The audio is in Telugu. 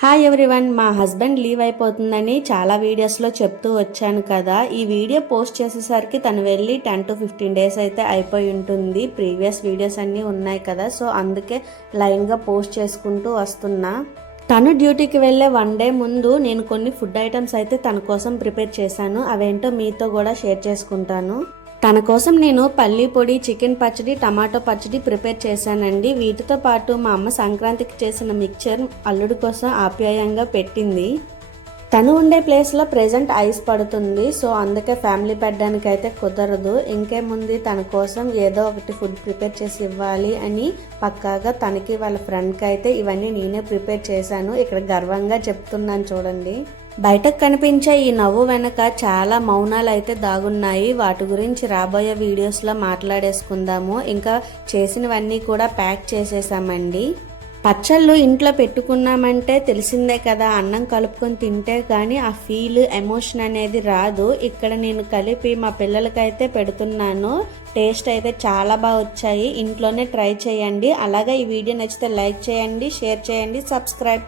హాయ్ ఎవ్రీవన్, మా హస్బెండ్ లీవ్ అయిపోతుందని చాలా వీడియోస్లో చెప్తూ వచ్చాను కదా. ఈ వీడియో పోస్ట్ చేసేసరికి తను వెళ్ళి 10 to 15 డేస్ అయితే అయిపోయి ఉంటుంది. ప్రీవియస్ వీడియోస్ అన్నీ ఉన్నాయి కదా, సో అందుకే లైన్గా పోస్ట్ చేసుకుంటూ వస్తున్నా. తను డ్యూటీకి వెళ్ళే 1 డే ముందు నేను కొన్ని ఫుడ్ ఐటమ్స్ అయితే తన కోసం ప్రిపేర్ చేశాను. అవేంటో మీతో కూడా షేర్ చేసుకుంటాను. తన కోసం నేను పల్లీ పొడి, చికెన్ పచ్చడి, టమాటో పచ్చడి ప్రిపేర్ చేశానండి. వీటితో పాటు మా అమ్మ సంక్రాంతికి చేసిన మిక్చర్ అల్లుడి కోసం ఆప్యాయంగా పెట్టింది. తను ఉండే ప్లేస్లో ప్రెజెంట్ ఐస్ పడుతుంది, సో అందుకే ఫ్యామిలీ పెట్టడానికి అయితే కుదరదు. ఇంకేముంది, తన కోసం ఏదో ఒకటి ఫుడ్ ప్రిపేర్ చేసి ఇవ్వాలి అని పక్కాగా తనకి వాళ్ళ ఫ్రెండ్కి అయితే ఇవన్నీ నేనే ప్రిపేర్ చేశాను. ఇక్కడ గర్వంగా చెప్తున్నాను చూడండి. బయటకు కనిపించే ఈ నవ్వు వెనక చాలా మౌనాలు అయితే దాగున్నాయి. వాటి గురించి రాబోయే వీడియోస్లో మాట్లాడేసుకుందాము. ఇంకా చేసినవన్నీ కూడా ప్యాక్ చేసేసామండి. పచ్చళ్ళు ఇంట్లో పెట్టుకున్నామంటే తెలిసిందే కదా, అన్నం కలుపుకొని తింటే కానీ ఆ ఫీల్, ఎమోషన్ అనేది రాదు. ఇక్కడ నేను కలిపి మా పిల్లలకైతే పెడుతున్నాను. టేస్ట్ అయితే చాలా బాగా వచ్చాయి. ఇంట్లోనే ట్రై చేయండి. అలాగే ఈ వీడియో నచ్చితే లైక్ చేయండి, షేర్ చేయండి, సబ్స్క్రైబ్.